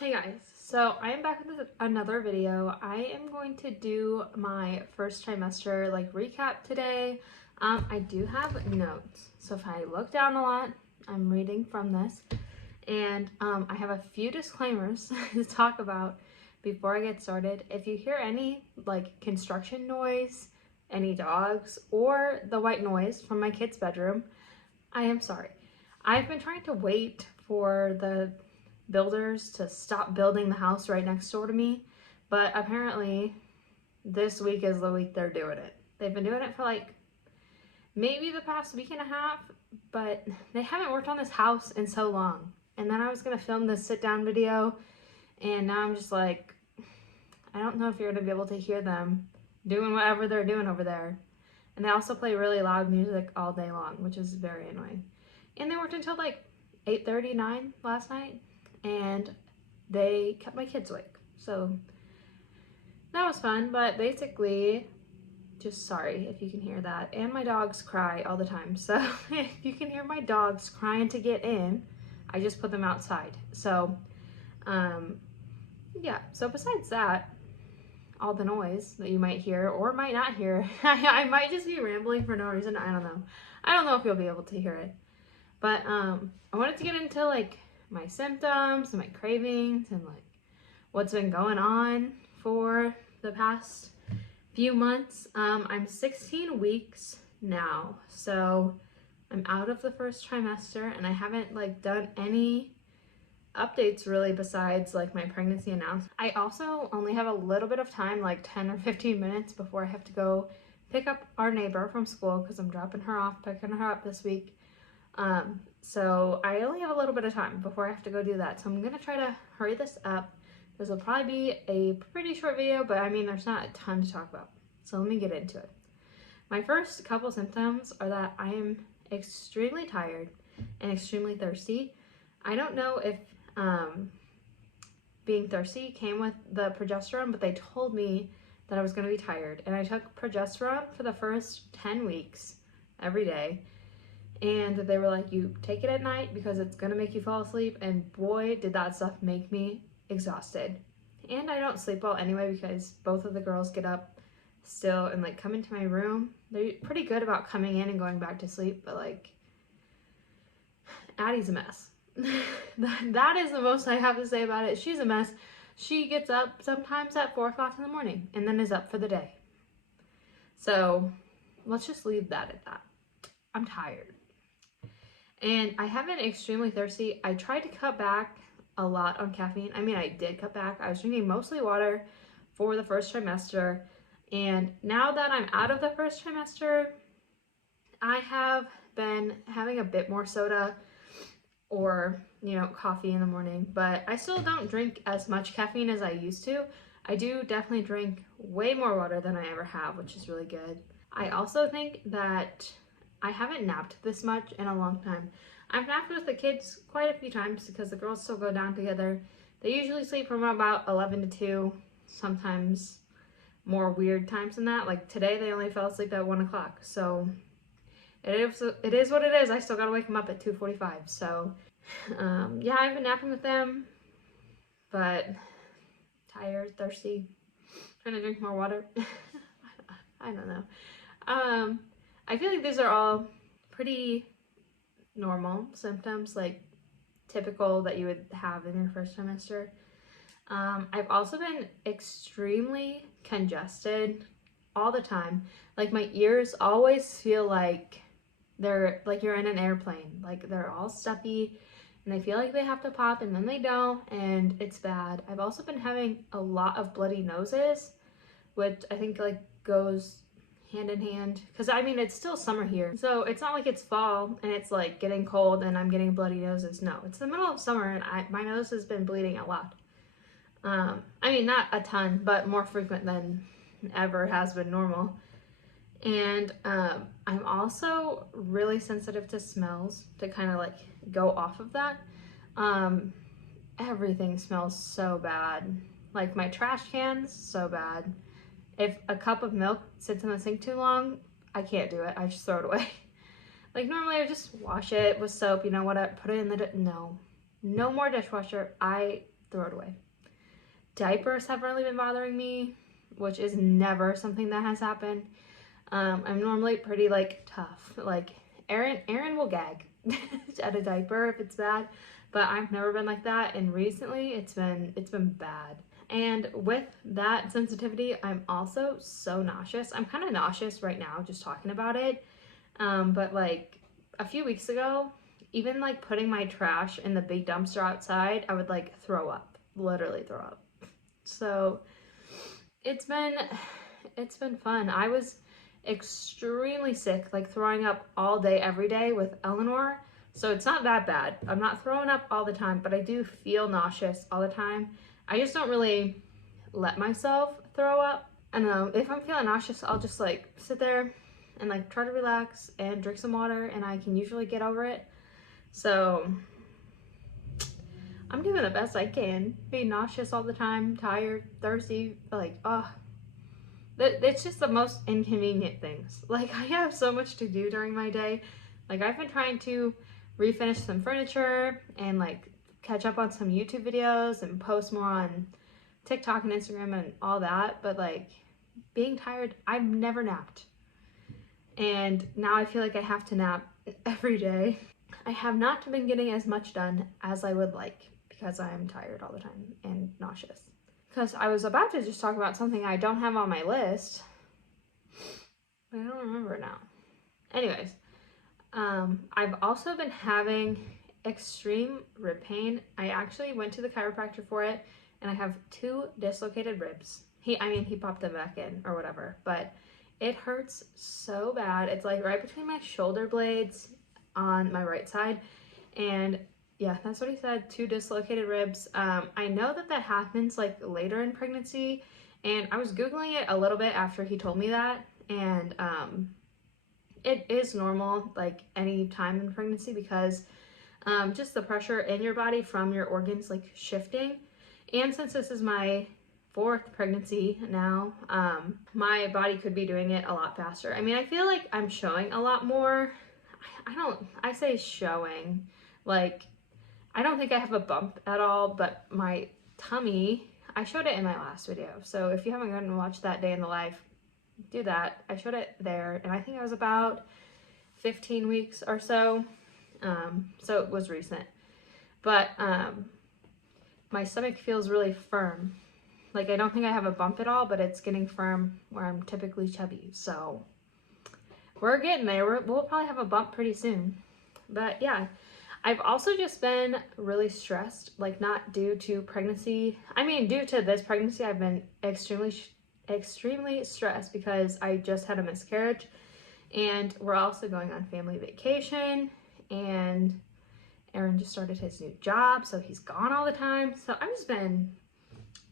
Hey guys, so I am back with another video. I am going to do my first trimester recap today. I do have notes, so if I look down a lot, I'm reading from this, and I have a few disclaimers to talk about before I get started. If you hear any construction noise, any dogs, or the white noise from my kid's bedroom, I am sorry. I've been trying to wait for the builders to stop building the house right next door to me, but apparently this week is the week they're doing it. They've been doing it for maybe the past week and a half, but they haven't worked on this house in so long. And then I was gonna film this sit down video, and now I'm just like, I don't know if you're gonna be able to hear them doing whatever they're doing over there. And they also play really loud music all day long, which is very annoying. And they worked until 8:39 last night, and they kept my kids awake. So that was fun, but basically, just sorry if you can hear that. And my dogs cry all the time. So if you can hear my dogs crying to get in, I just put them outside. So yeah, so besides that, all the noise that you might hear or might not hear, I might just be rambling for no reason. I don't know. I don't know if you'll be able to hear it. But I wanted to get into my symptoms and my cravings and what's been going on for the past few months. I'm 16 weeks now, so I'm out of the first trimester, and I haven't done any updates really besides my pregnancy announcement. I also only have a little bit of time, 10 or 15 minutes before I have to go pick up our neighbor from school, because I'm dropping her off, picking her up this week. So I only have a little bit of time before I have to go do that. So I'm gonna try to hurry this up. This will probably be a pretty short video, but I mean, there's not a ton to talk about. So let me get into it. My first couple symptoms are that I am extremely tired and extremely thirsty. I don't know if being thirsty came with the progesterone, but they told me that I was gonna be tired. And I took progesterone for the first 10 weeks every day. And they were like, you take it at night because it's gonna make you fall asleep, and boy, did that stuff make me exhausted. And I don't sleep well anyway, because both of the girls get up still and come into my room. They're pretty good about coming in and going back to sleep, but Addie's a mess. That is the most I have to say about it. She's a mess. She gets up sometimes at 4 o'clock in the morning and then is up for the day. So let's just leave that at that. I'm tired. And I have been extremely thirsty. I tried to cut back a lot on caffeine. I mean, I did cut back. I was drinking mostly water for the first trimester. And now that I'm out of the first trimester, I have been having a bit more soda or, coffee in the morning. But I still don't drink as much caffeine as I used to. I do definitely drink way more water than I ever have, which is really good. I also think that I haven't napped this much in a long time. I've napped with the kids quite a few times because the girls still go down together. They usually sleep from about 11 to 2, sometimes more weird times than that. Today they only fell asleep at 1 o'clock. So it is what it is. I still gotta wake them up at 2:45. So yeah, I've been napping with them, but tired, thirsty, trying to drink more water. I don't know. I feel like these are all pretty normal symptoms, typical that you would have in your first trimester. I've also been extremely congested all the time. My ears always feel like they're you're in an airplane. They're all stuffy and they feel like they have to pop, and then they don't, and it's bad. I've also been having a lot of bloody noses, which I think goes hand in hand, because I mean, it's still summer here, so it's not like it's fall and it's getting cold and I'm getting bloody noses. No, it's the middle of summer and my nose has been bleeding a lot. I mean, not a ton, but more frequent than ever has been normal. And I'm also really sensitive to smells, to kind of go off of that. Everything smells so bad. My trash cans, so bad. If a cup of milk sits in the sink too long, I can't do it. I just throw it away. Normally I just wash it with soap, put it in the, no more dishwasher. I throw it away. Diapers have really been bothering me, which is never something that has happened. I'm normally pretty like tough. Like Aaron will gag at a diaper if it's bad, but I've never been like that. And recently it's been bad. And with that sensitivity, I'm also so nauseous. I'm kind of nauseous right now just talking about it. But like a few weeks ago, even like putting my trash in the big dumpster outside, I would like throw up, literally throw up. So it's been fun. I was extremely sick, like throwing up all day, every day with Eleanor. So it's not that bad. I'm not throwing up all the time, but I do feel nauseous all the time. I just don't really let myself throw up. I don't know, if I'm feeling nauseous, I'll just like sit there and like try to relax and drink some water, and I can usually get over it. So I'm doing the best I can. Being nauseous all the time, tired, thirsty, like, it's just the most inconvenient things. Like, I have so much to do during my day. Like, I've been trying to refinish some furniture and like catch up on some YouTube videos and post more on TikTok and Instagram and all that. But like, being tired, I've never napped. And now I feel like I have to nap every day. I have not been getting as much done as I would like because I am tired all the time and nauseous. Because I was about to just talk about something I don't have on my list, but I don't remember now. Anyways, I've also been having extreme rib pain. I actually went to the chiropractor for it, and I have 2 dislocated ribs. He popped them back in or whatever, but it hurts so bad. It's like right between my shoulder blades on my right side, and yeah, that's what he said, 2 dislocated ribs. I know that happens like later in pregnancy, and I was Googling it a little bit after he told me that, and it is normal like any time in pregnancy because just the pressure in your body from your organs like shifting. And since this is my 4th pregnancy now, my body could be doing it a lot faster. I mean, I feel like I'm showing a lot more. I say showing, like, I don't think I have a bump at all, but my tummy, I showed it in my last video. So if you haven't gone and watched that day in the life, do that. I showed it there, and I think I was about 15 weeks or so. So it was recent. But my stomach feels really firm. Like, I don't think I have a bump at all, but it's getting firm where I'm typically chubby. So we're getting there. We'll probably have a bump pretty soon. But yeah, I've also just been really stressed, like not due to pregnancy. I mean, due to this pregnancy, I've been extremely stressed because I just had a miscarriage, and we're also going on family vacation, and Aaron just started his new job, so he's gone all the time. So I've just been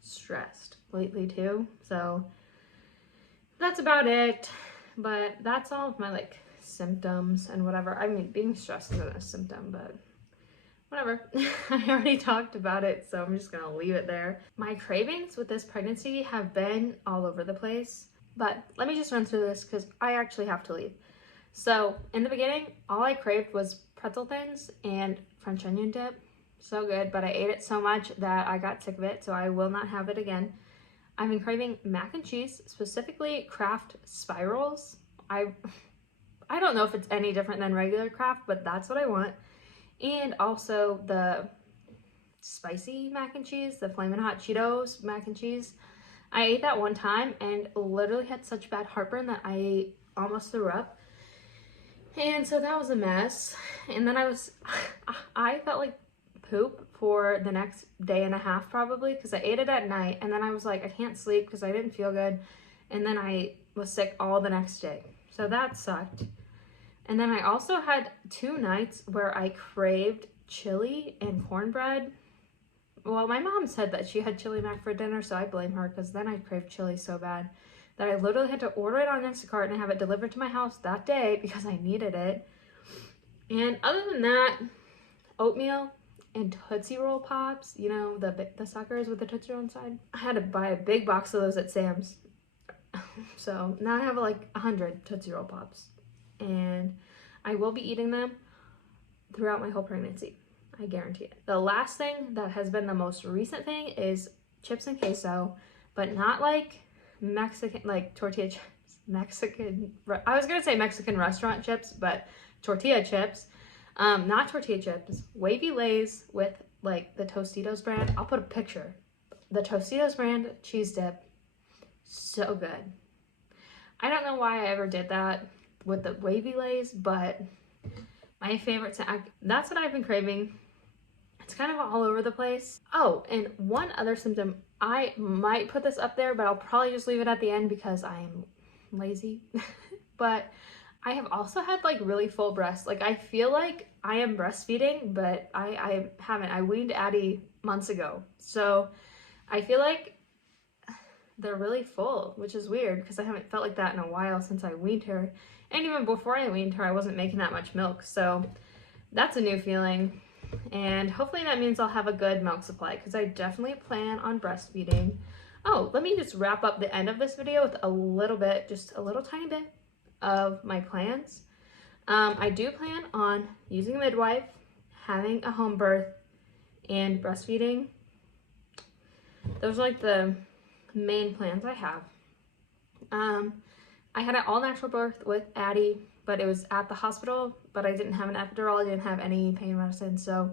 stressed lately too. So that's about it. But that's all of my like symptoms and whatever. I mean, being stressed isn't a symptom, but whatever. I already talked about it, so I'm just gonna leave it there. My cravings with this pregnancy have been all over the place, but let me just run through this because I actually have to leave. So in the beginning, all I craved was pretzel thins and French onion dip. So good, but I ate it so much that I got sick of it, so I will not have it again. I've been craving mac and cheese, specifically Kraft spirals. I don't know if it's any different than regular Kraft, but that's what I want. And also the spicy mac and cheese, the Flamin' Hot Cheetos mac and cheese. I ate that one time and literally had such bad heartburn that I almost threw up. And so that was a mess. And then I felt like poop for the next day and a half probably because I ate it at night, and then I was like, I can't sleep because I didn't feel good, and then I was sick all the next day. So that sucked. And then I also had 2 nights where I craved chili and cornbread. Well, my mom said that she had chili mac for dinner, so I blame her because then I craved chili so bad that I literally had to order it on Instacart and have it delivered to my house that day because I needed it. And other than that, oatmeal and Tootsie Roll Pops, you know, the suckers with the Tootsie Roll inside. I had to buy a big box of those at Sam's. So now I have like 100 Tootsie Roll Pops. And I will be eating them throughout my whole pregnancy. I guarantee it. The last thing that has been the most recent thing is chips and queso, but not like Mexican, like tortilla chips. Mexican, I was gonna say Mexican restaurant chips, but tortilla chips. Not tortilla chips, wavy Lays with like the Tostitos brand. I'll put a picture. The Tostitos brand cheese dip, so good. I don't know why I ever did that with the wavy Lays, but my favorite snack, that's what I've been craving. It's kind of all over the place. Oh, and one other symptom, I might put this up there, but I'll probably just leave it at the end because I'm lazy. But I have also had like really full breasts. Like I feel like I am breastfeeding, but I haven't. I weaned Addie months ago. So I feel like they're really full, which is weird because I haven't felt like that in a while since I weaned her. And even before I weaned her, I wasn't making that much milk. So that's a new feeling. And hopefully that means I'll have a good milk supply because I definitely plan on breastfeeding. Oh, let me just wrap up the end of this video with a little bit, just a little tiny bit of my plans. I do plan on using a midwife, having a home birth, and breastfeeding. Those are like the main plans I have. I had an all-natural birth with Addie, but it was at the hospital, but I didn't have an epidural, I didn't have any pain medicine, so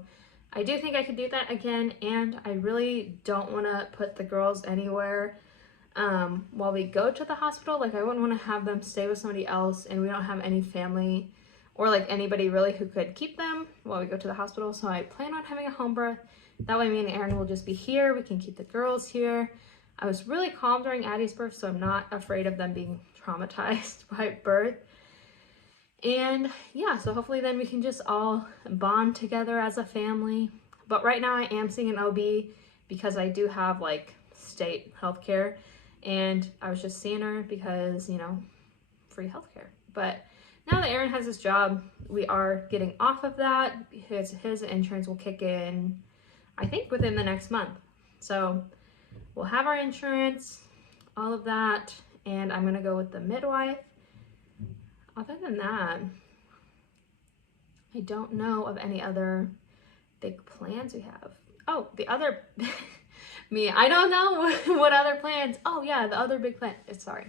I do think I could do that again, and I really don't want to put the girls anywhere while we go to the hospital. Like, I wouldn't want to have them stay with somebody else, and we don't have any family or like anybody really who could keep them while we go to the hospital, so I plan on having a home birth. That way me and Aaron will just be here, we can keep the girls here. I was really calm during Addie's birth, so I'm not afraid of them being traumatized by birth. And yeah, so hopefully then we can just all bond together as a family. But right now I am seeing an OB because I do have like state healthcare, and I was just seeing her because, you know, free healthcare. But now that Aaron has his job, we are getting off of that. His insurance will kick in, I think, within the next month. So we'll have our insurance, all of that, and I'm gonna go with the midwife. Other than that, I don't know of any other big plans we have. Oh, the other, I don't know what other plans. Oh yeah, the other big plan, sorry.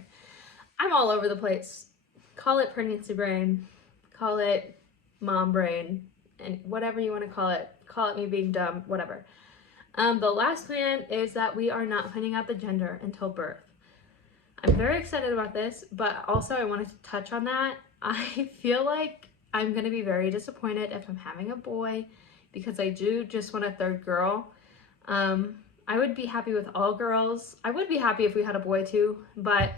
I'm all over the place. Call it pregnancy brain, call it mom brain, and whatever you want to call it me being dumb, whatever. The last plan is that we are not finding out the gender until birth. I'm very excited about this, but also I wanted to touch on that. I feel like I'm going to be very disappointed if I'm having a boy because I do just want a third girl. I would be happy with all girls. I would be happy if we had a boy too, but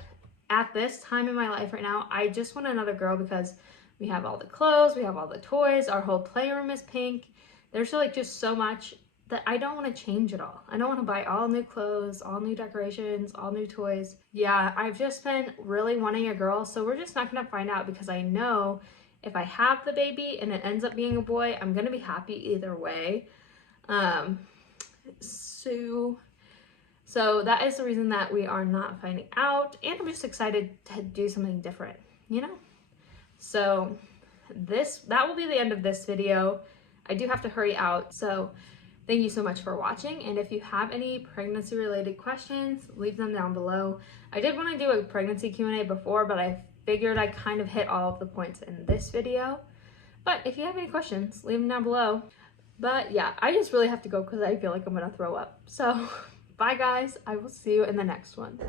at this time in my life right now, I just want another girl because we have all the clothes, we have all the toys, our whole playroom is pink. There's like just so much that I don't want to change it all. I don't want to buy all new clothes, all new decorations, all new toys. Yeah, I've just been really wanting a girl, so we're just not going to find out because I know if I have the baby and it ends up being a boy, I'm going to be happy either way. So that is the reason that we are not finding out, and I'm just excited to do something different, you know? So that will be the end of this video. I do have to hurry out, so thank you so much for watching, and if you have any pregnancy related questions, leave them down below. I did want to do a pregnancy Q&A before, but I figured I kind of hit all of the points in this video. But if you have any questions, leave them down below. But yeah, I just really have to go because I feel like I'm gonna throw up. So bye guys, I will see you in the next one.